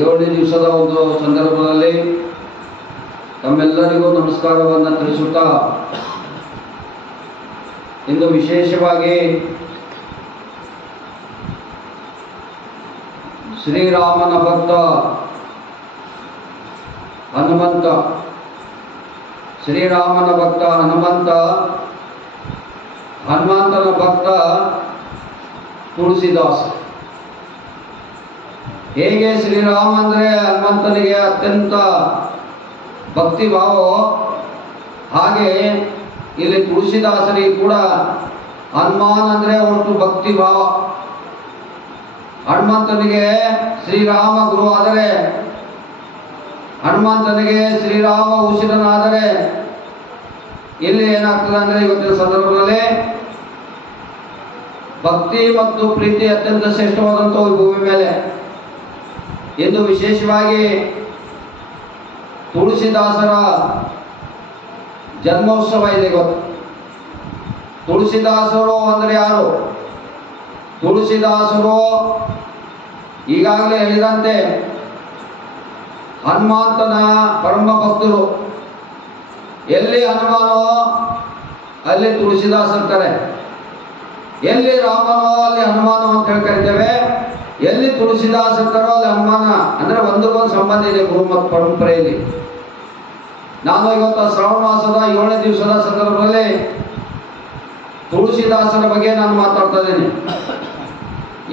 7ನೇ ದಿವಸದ ಒಂದು ಸಂದರ್ಭದಲ್ಲಿ ತಮ್ಮೆಲ್ಲರಿಗೂ ನಮಸ್ಕಾರವನ್ನು ತಿಳಿಸುತ್ತಾ, ಇಂದು ವಿಶೇಷವಾಗಿ ಶ್ರೀರಾಮನ ಭಕ್ತ ಹನುಮಂತ, ಶ್ರೀರಾಮನ ಭಕ್ತ ಹನುಮಂತ, ಹನುಮಂತನ ಭಕ್ತ ತುಳಸಿದಾಸ. ಹೇಗೆ ಶ್ರೀರಾಮ ಅಂದರೆ ಹನುಮಂತನಿಗೆ ಅತ್ಯಂತ ಭಕ್ತಿ ಭಾವವೋ, ಹಾಗೆ ಇಲ್ಲಿ ತುಳಸಿದಾಸರಿಗೆ ಕೂಡ ಹನುಮಾನ್ ಅಂದರೆ ಒಟ್ಟು ಭಕ್ತಿ ಭಾವ. ಹನುಮಂತನಿಗೆ ಶ್ರೀರಾಮ ಗುರು ಆದರೆ, ಹನುಮಂತನಿಗೆ ಶ್ರೀರಾಮ ಉಸಿರನಾದರೆ ಇಲ್ಲಿ ಏನಾಗ್ತದೆ ಅಂದರೆ ಇವತ್ತಿನ ಸಂದರ್ಭದಲ್ಲಿ ಭಕ್ತಿ ಮತ್ತು ಪ್ರೀತಿ ಅತ್ಯಂತ ಶ್ರೇಷ್ಠವಾದಂಥ ಈ ಭೂಮಿ ಮೇಲೆ ಎಂದು ವಿಶೇಷವಾಗಿ ತುಳಸಿದಾಸರ ಜನ್ಮೋತ್ಸವ ಇದೆ. ಇವತ್ತು ತುಳಸಿದಾಸರು ಅಂದರೆ ಯಾರು? ತುಳಸಿದಾಸರು ಈಗಾಗಲೇ ಹೇಳಿದಂತೆ ಹನುಮಂತನ ಪರಮ ಭಕ್ತರು. ಎಲ್ಲಿ ಹನುಮಾನೋ ಅಲ್ಲಿ ತುಳಸಿದಾಸ ಇರ್ತಾರೆ, ಎಲ್ಲಿ ರಾಮನೋ ಅಲ್ಲಿ ಹನುಮಾನೋ ಅಂತ ಹೇಳಿ ಕರಿತೇವೆ, ಎಲ್ಲಿ ತುಳಸಿದಾಸ ಇರ್ತಾರೋ ಅಲ್ಲಿ ಹನುಮಾನ. ಅಂದರೆ ಒಂದಕ್ಕೊಂದು ಸಂಬಂಧ ಇದೆ ಗುರು ಮತ್ತು ಪರಂಪರೆಯಲ್ಲಿ. ನಾನು ಇವತ್ತು ಶ್ರಾವಣ ಮಾಸದ 7ನೇ ದಿವಸದ ಸಂದರ್ಭದಲ್ಲಿ ತುಳಸಿದಾಸರ ಬಗ್ಗೆ ನಾನು ಮಾತಾಡ್ತಾ ಇದ್ದೀನಿ.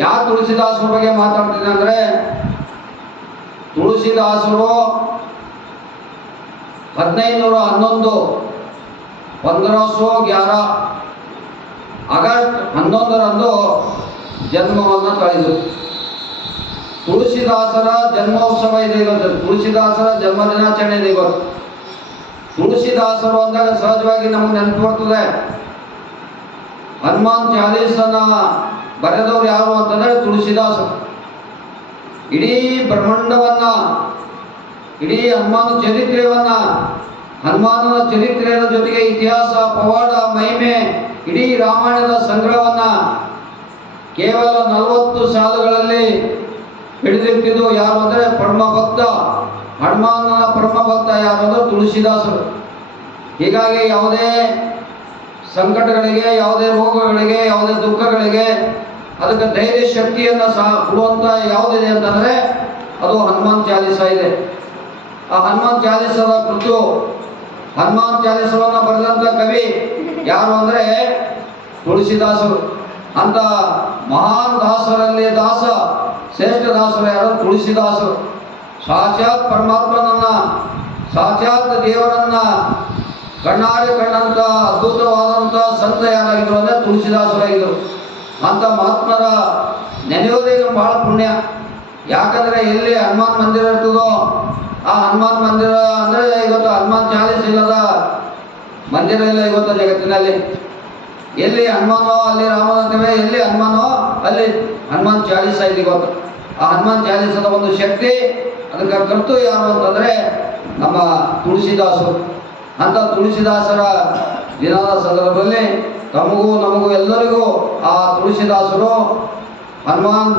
ಯಾವ ತುಳಸಿದಾಸರ ಬಗ್ಗೆ ಮಾತಾಡ್ತೀನಿ ಅಂದರೆ, ತುಳಸಿದಾಸರು 1511 1511 ಆಗಸ್ಟ್ 11ರಂದು ಜನ್ಮವನ್ನು ತಾಳಿದರು. ತುಳಸಿದಾಸರ ಜನ್ಮೋತ್ಸವ ಇದೆ ಇವತ್ತು, ತುಳಸಿದಾಸರ ಜನ್ಮ ದಿನಾಚರಣೆ ಇದೆ ಇವತ್ತು. ತುಳಸಿದಾಸರು ಅಂದಾಗ ಸಹಜವಾಗಿ ನಮಗೆ ನೆನಪು ಬರ್ತದೆ ಹನುಮಾನ್ ಚಾಲೀಸನ ಬರೆದವರು ಯಾರು ಅಂತಂದರೆ ತುಳಸಿದಾಸರು. ಇಡೀ ಬ್ರಹ್ಮಾಂಡವನ್ನ, ಇಡೀ ಹನುಮಾನ ಚರಿತ್ರೆಯನ್ನ, ಹನುಮಾನನ ಚರಿತ್ರೆಯ ಜೊತೆಗೆ ಇತಿಹಾಸ, ಪವಾಡ, ಮಹಿಮೆ, ಇಡೀ ರಾಮಾಯಣದ ಸಂಗ್ರಹವನ್ನ ಕೇವಲ 40 ಸಾಲುಗಳಲ್ಲಿ ಹಿಡಿದಿರ್ತಿದ್ದು ಯಾರು ಅಂದರೆ ಪರಮ ಭಕ್ತ, ಹನುಮಾನನ ಪರಮ ಭಕ್ತ ಯಾರು ಅಂದರೆ ತುಳಸಿದಾಸರು. ಹೀಗಾಗಿ ಯಾವುದೇ ಸಂಕಟಗಳಿಗೆ, ಯಾವುದೇ ರೋಗಗಳಿಗೆ, ಯಾವುದೇ ದುಃಖಗಳಿಗೆ ಅದಕ್ಕೆ ಧೈರ್ಯ ಶಕ್ತಿಯನ್ನು ಸಹ ಕೊಡುವಂಥ ಯಾವುದಿದೆ ಅಂತಂದರೆ ಅದು ಹನುಮಾನ್ ಚಾಲೀಸ ಇದೆ. ಆ ಹನುಮಾನ್ ಚಾಲೀಸದ ಕೃತು, ಹನುಮಾನ್ ಚಾಲೀಸವನ್ನು ಬರೆದಂಥ ಕವಿ ಯಾರು ಅಂದರೆ ತುಳಸಿದಾಸರು. ಅಂತ ಮಹಾನ್ ದಾಸರಲ್ಲಿ ದಾಸ, ಶ್ರೇಷ್ಠ ದಾಸರು ಯಾರು? ತುಳಸಿದಾಸರು. ಸಾಕ್ಷಾತ್ ಪರಮಾತ್ಮನನ್ನ, ಸಾಕ್ಷಾತ್ ದೇವರನ್ನ ಕಣ್ಣಾರೆ ಕಂಡಂಥ ಅದ್ಭುತವಾದಂಥ ಸಂತ ಯಾರಾಗಿದ್ರು ಅಂದರೆ ತುಳಸಿದಾಸರಾಗಿದ್ದರು. ಅಂತ ಮಹಾತ್ಮರ ನೆನೆಯೋದೇ ಬಹಳ ಪುಣ್ಯ. ಯಾಕಂದರೆ ಎಲ್ಲಿ ಹನುಮಾನ್ ಮಂದಿರ ಇರ್ತದೋ ಆ ಹನುಮಾನ್ ಮಂದಿರ ಅಂದರೆ ಇವತ್ತು ಹನುಮಾನ್ ಚಾಲೀಸ್ ಇಲ್ಲದ ಮಂದಿರ ಇಲ್ಲ ಇವತ್ತು ಜಗತ್ತಿನಲ್ಲಿ. ಎಲ್ಲಿ ಹನುಮಾನೋ ಅಲ್ಲಿ ರಾಮನಂತೇವೆ, ಎಲ್ಲಿ ಹನುಮಾನೋ ಅಲ್ಲಿ ಹನುಮಾನ್ ಚಾಲೀಸ ಇದೆ ಇವತ್ತು. ಆ ಹನುಮಾನ್ ಚಾಲೀಸದ ಒಂದು ಶಕ್ತಿ, ಅದಕ್ಕೆ ಕರ್ತೃ ಯಾರು ಅಂತಂದರೆ ನಮ್ಮ ತುಳಸಿದಾಸರು. ಅಂತ ತುಳಸಿದಾಸರ ದಿನದ ಸಂದರ್ಭದಲ್ಲಿ ತಮಗೂ ನಮಗೂ ಎಲ್ಲರಿಗೂ ಆ ತುಳಸಿದಾಸರು ಹನುಮಾನ್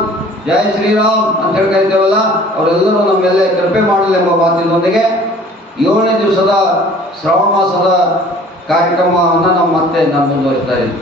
ಜಯ ಶ್ರೀರಾಮ್ ಅಂತ ಹೇಳಿ ಕರಿತೇವಲ್ಲ, ಅವರೆಲ್ಲರೂ ನಮ್ಮೆಲ್ಲ ಕೃಪೆ ಮಾಡಲಿ ಎಂಬ ಮಾತಿನೊಂದಿಗೆ 7ನೇ ದಿವಸದ ಶ್ರಾವಣ ಮಾಸದ ಕಾರ್ಯಕ್ರಮವನ್ನು ನಾವು ಮತ್ತೆ ಮುಂದುವರಿಸ್ತಾ ಇದ್ದೀವಿ.